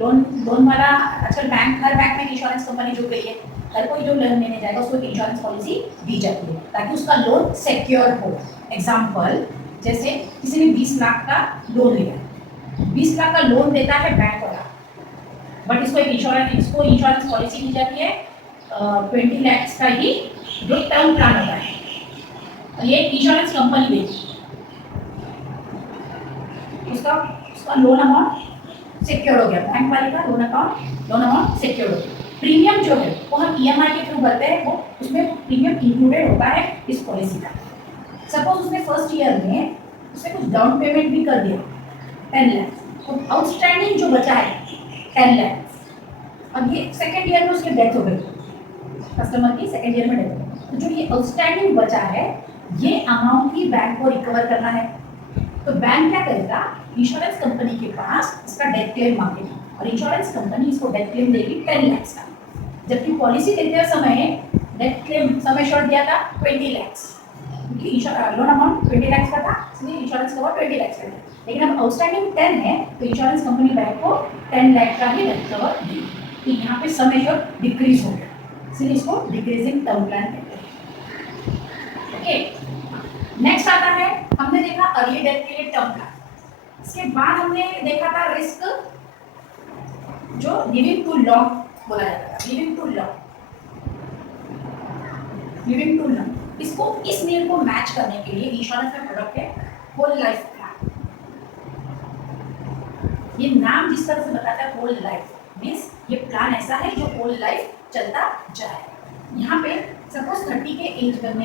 Loan loan वाला आजकल bank, हर bank में इंश्योरेंस कंपनी जुड़ गई है, हर कोई जो लोन लेने जाएगा उसको एक इंश्योरेंस पॉलिसी दी जाती है ताकि उसका लोन सिक्योर हो। एग्जाम्पल, जैसे किसी ने 20 लाख का लोन लिया, 20 लाख का लोन देता है बैंक वाला, बट इसको इंश्योरेंस पॉलिसी दी जाती है 20 लाख का ही जो टर्म प्लान होता है, और ये इंश्योरेंस कंपनी देगी, उसका उसका लोन अमाउंट सिक्योर हो गया, बैंक वाले का लोन अमाउंट सिक्योर हो गया। प्रीमियम जो है वो हम ईएमआई के थ्रू भरते हैं, वो उसमें प्रीमियम इंक्लूडेड होता है इस पॉलिसी का। सपोज उसने फर्स्ट ईयर में उसने कुछ डाउन पेमेंट भी कर दिया 10 लाख, तो आउटस्टैंडिंग जो बचा है 10 लाख, अब ये सेकेंड ईयर में उसकी डेथ हो गई, कस्टमर की सेकेंड ईयर में डेथ हो गई, तो जो ये आउटस्टैंडिंग बचा है ये अमाउंट ही बैंक को रिकवर करना है। तो बैंक क्या करेगा, इंश्योरेंस कंपनी के पास इसका डेथ क्लेम मांगेगी और इंश्योरेंस कंपनी इसको डेथ क्लेम देगी 10 लाख का, जबकि पॉलिसी देते समय डेथ क्लेम समय शॉर्ट दिया था 20 लाख, क्योंकि लोन अमाउंट 20 लाख का था, इसलिए इंश्योरेंस कवर 20 लाख का था। लेकिन अब आउटस्टैंडिंग 10 है तो इंश्योरेंस कंपनी बैंक को 10 लाख का ही डेथ कवर दी, तो यहाँ पे समय शॉर्ट डिक्रीज हो गया, इसलिए इसको डिक्रीजिंग टर्म प्लान कहते हैं। ओके, नेक्स्ट आता है, हमने देखा अर्ली डेथ के लिए टर्म प्लान, इसके बाद हमने देखा था रिस्क जो लिविंग टू लॉन्ग बोला जाता है, लिविंग टू लॉन्ग, इसको इस नीड को मैच करने के लिए इंश्योरेंस का प्रोडक्ट है होल लाइफ प्लान। ये नाम जिस तरह से बताता है होल लाइफ, मीन्स ये प्लान ऐसा है जो होल लाइफ चलता जाए। यहाँ पे सपोज 30 के एज करने